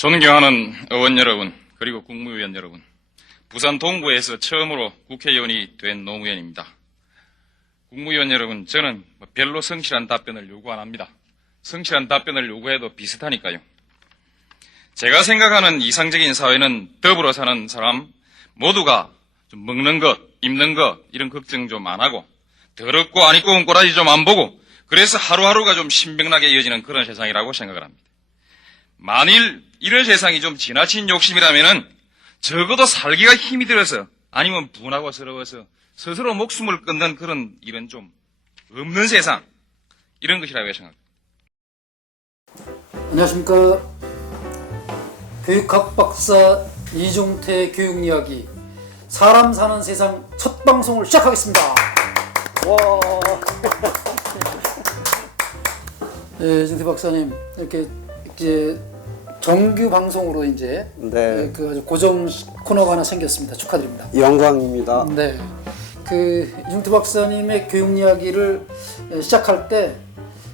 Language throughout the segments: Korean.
존경하는 의원 여러분, 그리고 국무위원 여러분, 부산 동구에서 처음으로 국회의원이 된 노무현입니다. 국무위원 여러분, 저는 별로 성실한 답변을 요구 안 합니다. 성실한 답변을 요구해도 비슷하니까요. 제가 생각하는 이상적인 사회는 더불어 사는 사람 모두가 좀 먹는 것, 입는 것 이런 걱정 좀 안 하고 더럽고 안 입고 온 꼬라지 좀 안 보고 그래서 하루하루가 좀 신명나게 이어지는 그런 세상이라고 생각을 합니다. 만일 이런 세상이 좀 지나친 욕심이라면은 적어도 살기가 힘이 들어서 아니면 분하고 서러워서 스스로 목숨을 끊는 그런 일은 좀 없는 세상 이런 것이라고 생각합니다. 안녕하십니까. 교육학 박사 이종태 교육 이야기 사람 사는 세상 첫 방송을 시작하겠습니다. 와. 네, 이종태 박사님 이렇게 이제 정규 방송으로 이제 네. 그 아주 고정 코너가 하나 생겼습니다. 축하드립니다. 영광입니다. 네. 그 이종태 박사님의 교육 이야기를 시작할 때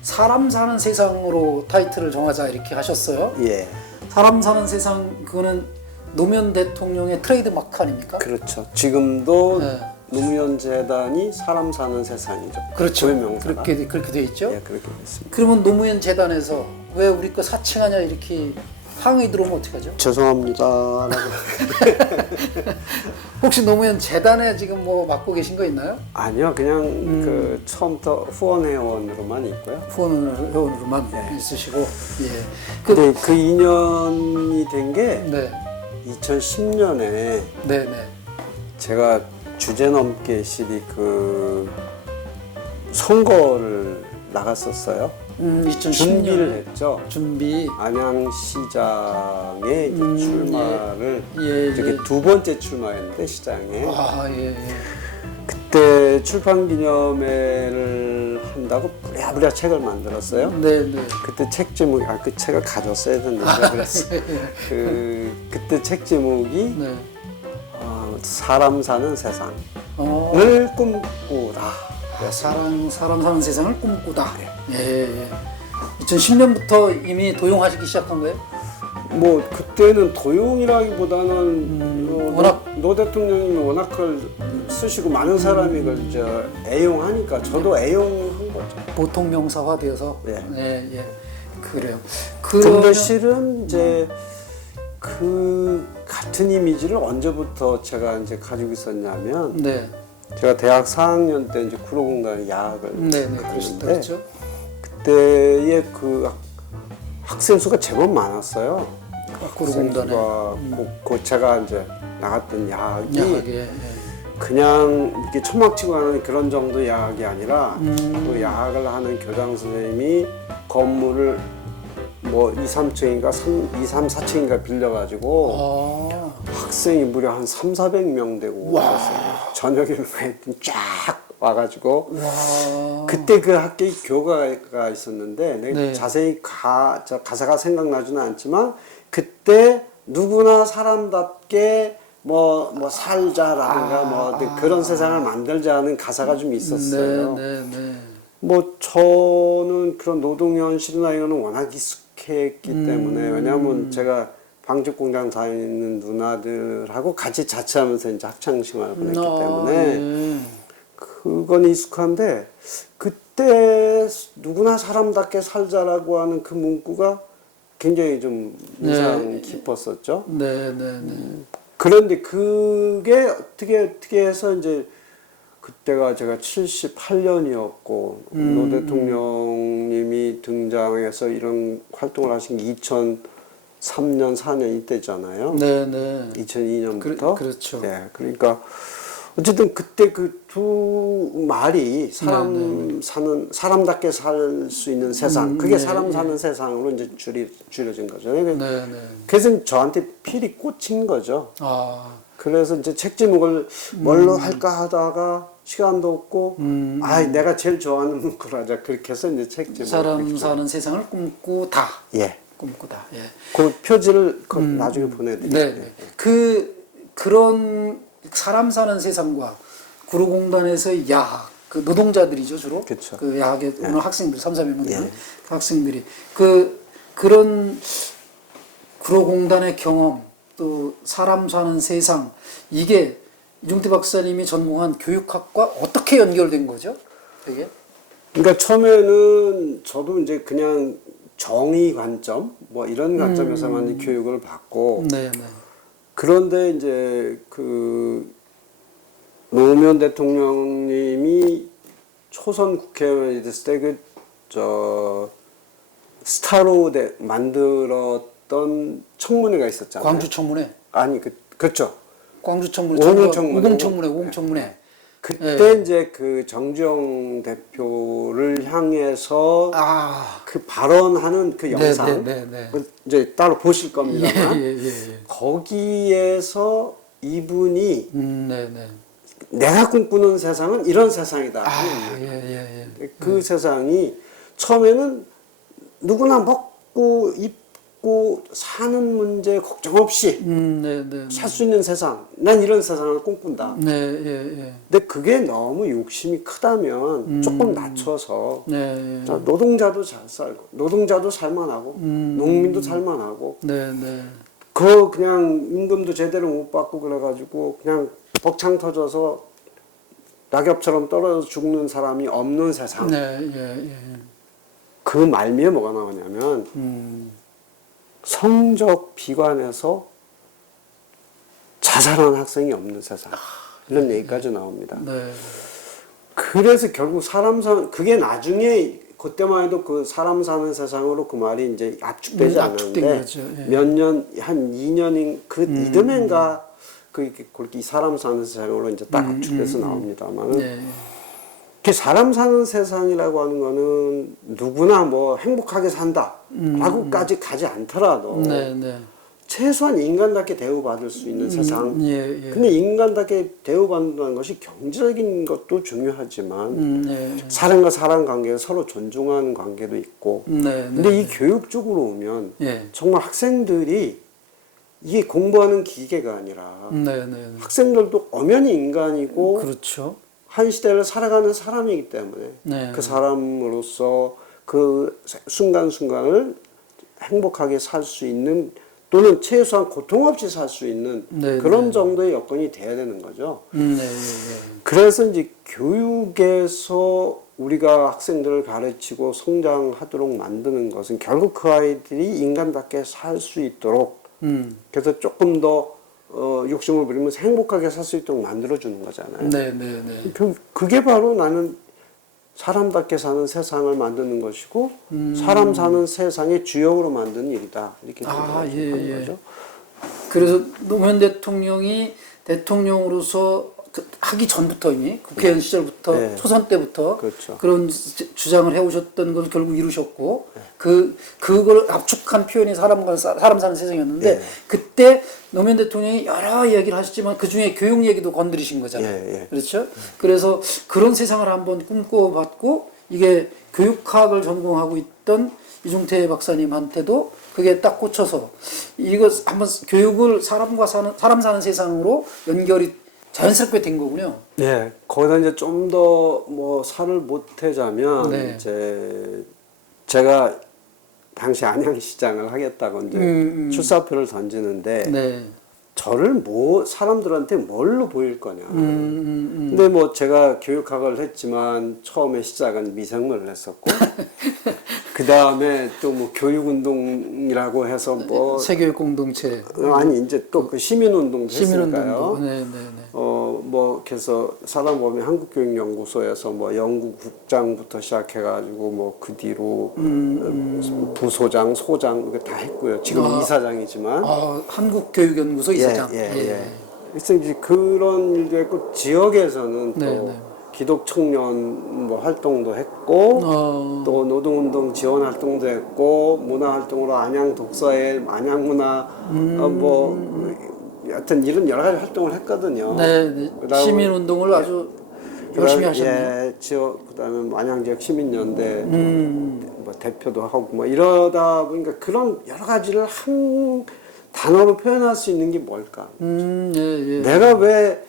사람 사는 세상으로 타이틀을 정하자 이렇게 하셨어요. 예. 사람 사는 세상 그거는 노무현 대통령의 트레이드 마크 아닙니까? 그렇죠. 지금도 네. 노무현 재단이 사람 사는 세상이죠. 그렇죠. 명사가. 그렇게 돼 있죠. 예, 그렇게 됐습니다. 그러면 노무현 재단에서 왜 우리 거 사칭하냐 이렇게 항의 들어오면 어떡하죠? 죄송합니다라고. 혹시 노무현 재단에 지금 뭐 맡고 계신 거 있나요? 아니요, 그냥 그 처음부터 후원 회원으로만 있고요. 후원으로만 있으시고, 예. 근데 그 인연이 된 게 네, 2010년에 네, 네. 제가 주제넘게 시리 그 선거를 나갔었어요. 2010년 준비를 했죠. 준비. 안양시장에 이제 출마를 예, 이렇게 예. 두 번째 출마했는데 시장에 아, 예, 예. 그때 출판 기념회를 한다고 부랴부랴 책을 만들었어요. 네, 네. 그때 책 제목이 그 책을 가졌어야 했는데 그랬어요. 그때 책 제목이 네. 사람 사는 세상을 어, 꿈꾸다. 사람 사는 세상을 꿈꾸다. 예, 예. 2010년부터 이미 도용하시기 시작한 거예요? 뭐 그때는 도용이라기보다는 워낙 노 대통령님이 워낙 그걸 쓰시고 많은 사람이 그걸 이제 애용하니까 저도 애용한 거죠. 보통 명사화되어서. 예. 예, 예. 그래요. 좀 더 실은 이제 그 같은 이미지를 언제부터 제가 이제 가지고 있었냐면 네, 제가 대학 4학년 때 이제 구로공단에 야학을 네, 네, 갔는데 그렇죠. 그때의 그 학생 수가 제법 많았어요. 구로공단에 그 제가 이제 나갔던 야학이 야학에. 예. 그냥 이렇게 천막치고 하는 그런 정도 야학이 아니라 그 야학을 하는 교장 선생님이 건물을 뭐 2, 3층인가 2, 3, 4층인가 빌려가지고 아, 학생이 무려 한 3, 400명 되고 그랬어요. 저녁에는 쫙 와가지고 와. 그때 그 학교에 교가가 있었는데 내가 네. 자세히 가사가 생각나지는 않지만 그때 누구나 사람답게 뭐 살자라든가 뭐 그런 세상을 만들자는 가사가 좀 있었어요. 네, 네, 네. 뭐 저는 그런 노동현실이나 이거는 워낙 익숙했기 때문에 왜냐하면 제가 방직 공장 다니는 누나들하고 같이 자취하면서 이제 학창 생활을 보냈기 때문에 예. 그건 익숙한데 그때 누구나 사람답게 살자라고 하는 그 문구가 굉장히 좀 인상 깊었었죠. 네, 네, 네. 그런데 그게 어떻게 해서 이제 그때가 제가 78년이었고 노 대통령님이 등장해서 이런 활동을 하신 게 2003년, 4년 이때잖아요. 네, 네. 2002년부터. 그렇죠. 네, 그러니까 어쨌든 그때 그 두 말이 사람답게 살 수 있는 세상, 그게 사람 사는 세상으로 이제 줄여진 거죠. 네, 네. 그래서 저한테 필히 꽂힌 거죠. 아, 그래서 이제 책 제목을 뭘로 할까 하다가 시간도 없고, 내가 제일 좋아하는 문구로 하자. 그렇게 해서 이제 책 제목. 사람 사는 세상을 꿈꾸다. 예. 꿈꾸다. 예. 그 표지를 나중에 보내드릴게요. 네, 네. 그런 사람 사는 세상과 구로공단에서 야학, 그 노동자들이죠 주로. 그쵸. 그 야학에 오는 학생들 3, 400명 되는 예. 그 학생들이 그런 구로공단의 경험, 또 사람 사는 세상, 이게 이중태 박사님이 전공한 교육학과 어떻게 연결된 거죠? 되게? 그러니까 처음에는 저도 이제 그냥 정의 관점 뭐 이런 관점에서만 교육을 받고 네, 네. 그런데 이제 그 노무현 대통령님이 초선 국회의원이 됐을 때 저 스타로 만들었던 청문회가 있었잖아요. 광주 청문회. 아니 그렇죠. 광주 청문회. 오공 청문회. 오공 청문회. 오공 청문회. 그때 이제 그 정주영 대표를 향해서 그 발언하는 그 영상 이제 따로 보실 겁니다만 거기에서 이분이 내가 꿈꾸는 세상은 이런 세상이다. 그 세상이 처음에는 누구나 먹고 입고 사는 문제 걱정 없이 살 수 있는 세상, 난 이런 세상을 꿈꾼다. 근데 그게 너무 욕심이 크다면 조금 낮춰서 자, 노동자도 잘 살고 노동자도 살만하고 농민도 살만하고 그 그냥 임금도 제대로 못 받고 그래가지고 그냥 벅창 터져서 낙엽처럼 떨어져 죽는 사람이 없는 세상. 그 말미에 뭐가 나오냐면 성적 비관에서 자살한 학생이 없는 세상 이런 얘기까지 나옵니다. 그래서 결국 그게 나중에 그때만 해도 그 사람 사는 세상으로 그 말이 이제 압축되지 않았는데 몇 년 한 2년인 그 이듬해인가 그렇게 사람 사는 세상으로 이제 딱 압축돼서 나옵니다만은. 사람 사는 세상이라고 하는 거는 누구나 뭐 행복하게 산다라고까지 가지 않더라도 최소한 인간답게 대우받을 수 있는 세상. 근데 인간답게 대우받는다는 것이 경제적인 것도 중요하지만 사람과 사람 관계에 서로 존중하는 관계도 있고. 근데 이 교육 쪽으로 오면 정말 학생들이 이게 공부하는 기계가 아니라 학생들도 엄연히 인간이고 그렇죠. 한 시대를 살아가는 사람이기 때문에 그 사람으로서 그 순간순간을 행복하게 살 수 있는 또는 최소한 고통 없이 살 수 있는 그런 정도의 여건이 돼야 되는 거죠. 그래서 이제 교육에서 우리가 학생들을 가르치고 성장하도록 만드는 것은 결국 그 아이들이 인간답게 살 수 있도록 그래서 조금 더 욕심을 부리면서 행복하게 살 수 있도록 만들어주는 거잖아요. 그게 바로 나는 사람답게 사는 세상을 만드는 것이고 사람 사는 세상의 주역으로 만드는 일이다. 이렇게 생각하는 거죠. 그래서 노무현 대통령이 대통령으로서 하기 전부터 이미 국회의원 시절부터 초선 때부터 그런 주장을 해오셨던 걸 결국 이루셨고 그걸 압축한 표현이 사람 사는 세상이었는데 그때 노무현 대통령이 여러 이야기를 하셨지만 그 중에 교육 얘기도 건드리신 거잖아요. 그렇죠? 그래서 그런 세상을 한번 꿈꿔봤고 이게 교육학을 전공하고 있던 이중태 박사님한테도 그게 딱 꽂혀서 이거 한번 교육을 사람 사는 세상으로 연결이 자연스럽게 된 거군요. 거기다 이제 좀 더 뭐 살을 못해자면 이제 제가 당시 안양시장을 하겠다고 이제 출사표를 던지는데 저를 사람들한테 뭘로 보일 거냐. 근데 뭐 제가 교육학을 했지만 처음에 시작은 미생물을 했었고 그 다음에 또 뭐 교육운동이라고 해서 뭐 세교육 공동체 아니 이제 또 그 시민운동도 했으니까요. 뭐 그래서 사람 보면 한국교육연구소에서 뭐 연구국장부터 시작해가지고 뭐 그 뒤로 부소장, 소장 이거 다 했고요. 지금 이사장이지만. 한국교육연구소 이사장. 그래서 이제 그런 일도 했고 지역에서는 또 기독청년 뭐 활동도 했고 또 노동운동 지원 활동도 했고 문화활동으로 안양 독서회, 안양문화 뭐 하여튼 이런 여러 가지 활동을 했거든요. 시민운동을 아주 열심히 하셨네요. 그다음에 안양 지역 시민연대 뭐 대표도 하고 뭐 이러다 보니까 그런 여러 가지를 한 단어로 표현할 수 있는 게 뭘까? 내가 왜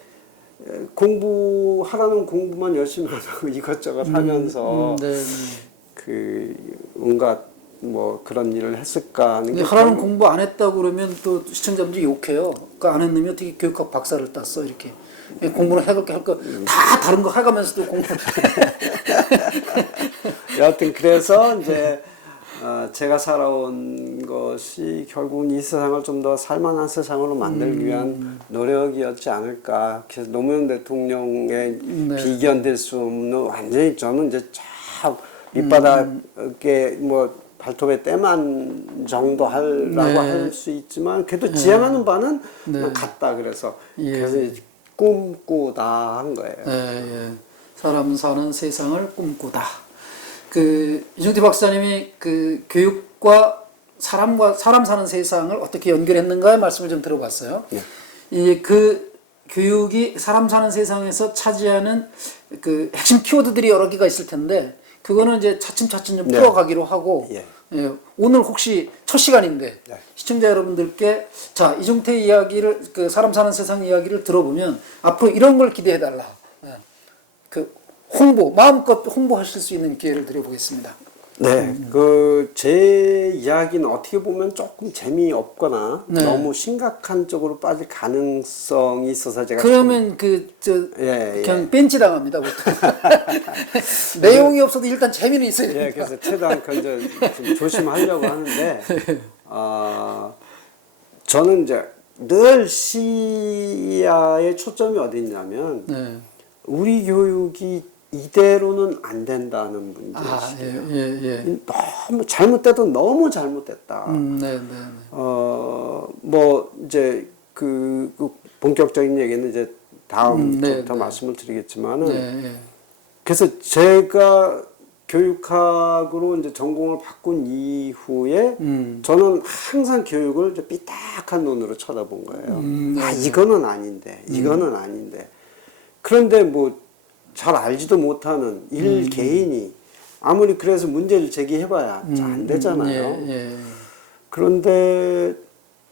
공부하라는 공부만 열심히 하고 이것저것 하면서 그 뭔가 뭐 그런 일을 했을까 하는 게 하라는 공부 안 했다고 그러면 또 시청자분들이 욕해요. 그러니까 안 했느면 어떻게 교육학 박사를 땄어 이렇게. 공부는 해볼 게 할 거 다 다른 거 해가면서도 공부. 여하튼 그래서 이제 제가 살아온 것이 결국은 이 세상을 좀 더 살만한 세상으로 만들기 위한 노력이었지 않을까. 그래서 노무현 대통령의 비견될 수 없는 완전히 저는 이제 참 밑바닥에 뭐 발톱에 때만 정도 하려고 할 수 있지만 그래도 지향하는 바는 같다. 그래서 이제 꿈꾸다 한 거예요. 예. 사람 사는 세상을 꿈꾸다. 그 이종태 박사님이 그 교육과 사람 사는 세상을 어떻게 연결했는가의 말씀을 좀 들어봤어요. 그 교육이 사람 사는 세상에서 차지하는 그 핵심 키워드들이 여러 개가 있을 텐데 그거는 이제 차츰차츰 좀 풀어가기로 하고 오늘 혹시 첫 시간인데 시청자 여러분들께 자 이종태 이야기를 그 사람 사는 세상 이야기를 들어보면 앞으로 이런 걸 기대해달라. 그 홍보 마음껏 홍보하실 수 있는 기회를 드려보겠습니다. 네, 그 제 이야기는 어떻게 보면 조금 재미없거나 너무 심각한 쪽으로 빠질 가능성이 있어서 제가 그러면 그냥 벤치 당합니다 보통. 내용이 없어도 일단 재미는 있어야 돼요. 그래서 최대한 그저 좀 조심하려고 하는데 저는 이제 늘 시야의 초점이 어디 있냐면 우리 교육이 이대로는 안 된다는 문제예요. 너무 잘못돼도 너무 잘못됐다. 뭐 이제 그 본격적인 얘기는 이제 다음부터 말씀을 드리겠지만은 그래서 제가 교육학으로 이제 전공을 바꾼 이후에 저는 항상 교육을 이제 삐딱한 눈으로 쳐다본 거예요. 이거는 아닌데, 이거는 아닌데. 그런데 뭐 잘 알지도 못하는 일개인이 아무리 그래서 문제를 제기해봐야 안 되잖아요. 그런데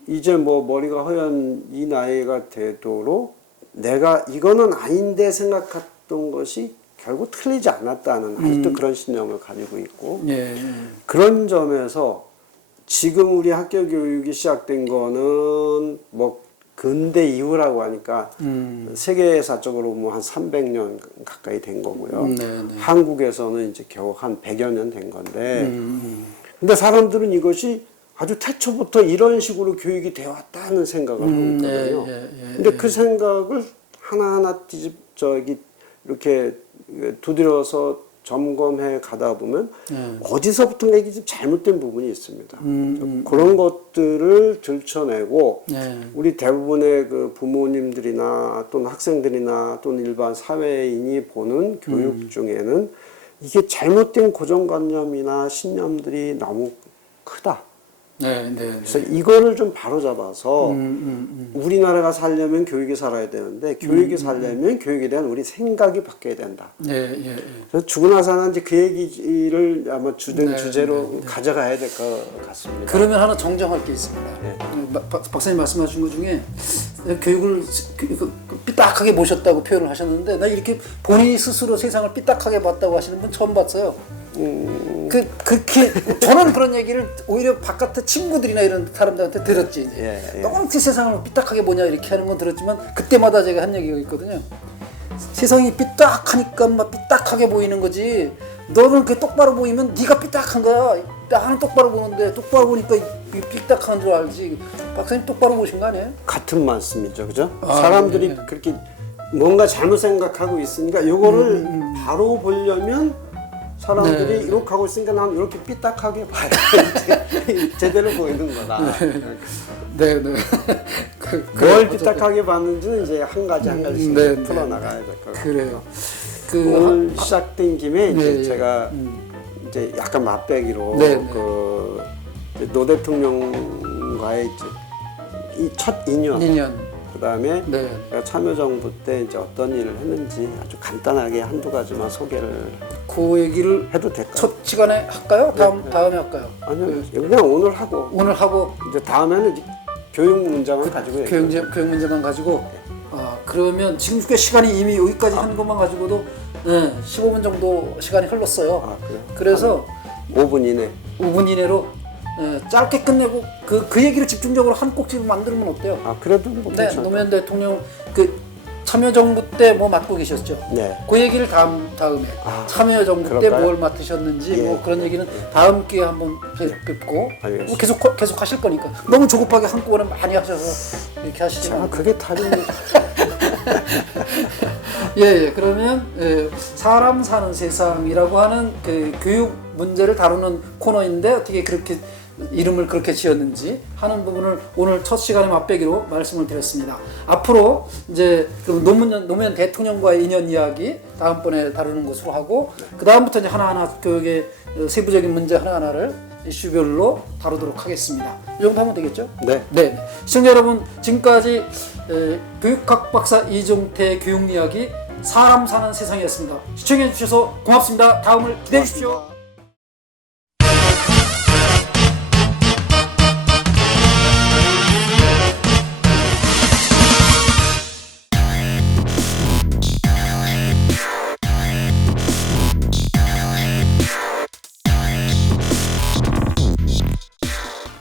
이제 뭐 머리가 허연 이 나이가 되도록 내가 이거는 아닌데 생각했던 것이 결국 틀리지 않았다는 아직도 그런 신념을 가지고 있고 그런 점에서 지금 우리 학교 교육이 시작된 거는 뭐 근대 이후라고 하니까 세계사적으로 뭐 한 300년 가까이 된 거고요. 한국에서는 이제 겨우 한 100여 년 된 건데 근데 사람들은 이것이 아주 태초부터 이런 식으로 교육이 되어 왔다는 생각을 하고 있거든요. 근데 그 생각을 하나하나 이렇게 두드려서 점검해 가다 보면 어디서부턴가 이게 좀 잘못된 부분이 있습니다. 그런 것들을 들춰내고 우리 대부분의 그 부모님들이나 또는 학생들이나 또는 일반 사회인이 보는 교육 중에는 이게 잘못된 고정관념이나 신념들이 너무 크다. 그래서 이거를 좀 바로잡아서 우리나라가 살려면 교육이 살아야 되는데 교육이 살려면 교육에 대한 우리 생각이 바뀌어야 된다. 그래서 죽고 나서는 이제 그 얘기를 아마 주제로 가져가야 될 것 같습니다. 그러면 하나 정정할 게 있습니다. 박사님 말씀하신 것 중에 교육을 삐딱하게 보셨다고 표현을 하셨는데 나 이렇게 본인이 스스로 세상을 삐딱하게 봤다고 하시는 분 처음 봤어요. 저는 그런 얘기를 오히려 바깥에 친구들이나 이런 사람들한테 들었지. 너무 어떻게 세상을 삐딱하게 보냐 이렇게 하는 건 들었지만 그때마다 제가 한 얘기가 있거든요. 세상이 삐딱하니까 막 삐딱하게 보이는 거지. 너는 그 똑바로 보이면 네가 삐딱한 거야. 나는 똑바로 보는데 똑바로 보니까 삐딱한 줄 알지. 박사님 똑바로 보신 거 아니에요? 같은 말씀이죠, 그죠? 사람들이 그렇게 뭔가 잘못 생각하고 있으니까 이거를 바로 보려면 사람들이 이렇게 하고 있으니까 난 이렇게 삐딱하게 봐야 제대로 보이는 거다. 뭘 삐딱하게 봤는지는 이제 한 가지씩 풀어나가야 될 것 같아요. 그래요. 오늘 시작된 김에 이제 제가 이제 약간 맛배기로 노 대통령과의 이 첫 인연. 그다음에 제가 참여정부 때 이제 어떤 일을 했는지 아주 간단하게 한두 가지만 소개를 그 얘기를 해도 될까요? 첫 시간에 할까요? 다음에 할까요? 아니요, 그냥 오늘 하고 이제 다음에는 이제 교육 문장을 가지고 교육 문제만 가지고 그러면 지금 꽤 시간이 이미 여기까지 하는 것만 가지고도 15분 정도 시간이 흘렀어요. 그래요? 그래서 5분 이내. 5분 이내로 짧게 끝내고 그 얘기를 집중적으로 한 꼭지로 만들면 어때요? 아, 그래도 뭐 네, 괜찮아요. 노무현 대통령 그 참여정부 때 뭐 맡고 계셨죠? 네. 그 얘기를 다음에 참여정부 때 그럴까요? 뭘 맡으셨는지 예. 뭐 그런 얘기는 다음 기회에 한번 뵙고 알겠습니다. 뭐 계속 하실 거니까 너무 조급하게 한꺼번에 많이 하셔서 이렇게 하시지 아, 말고. 그게 탈입니다. 예, 그러면 사람 사는 세상이라고 하는 그 교육 문제를 다루는 코너인데 어떻게 그렇게 이름을 그렇게 지었는지 하는 부분을 오늘 첫 시간에 맛배기로 말씀을 드렸습니다. 앞으로 이제 그 노무현 대통령과의 인연 이야기 다음번에 다루는 것으로 하고 그 다음부터 이제 하나하나 교육의 세부적인 문제 하나하나를 이슈별로 다루도록 하겠습니다. 이 정도 하면 되겠죠? 네. 네. 시청자 여러분, 지금까지 교육학 박사 이종태 교육 이야기 사람 사는 세상이었습니다. 시청해 주셔서 고맙습니다. 다음을 기대해 주십시오.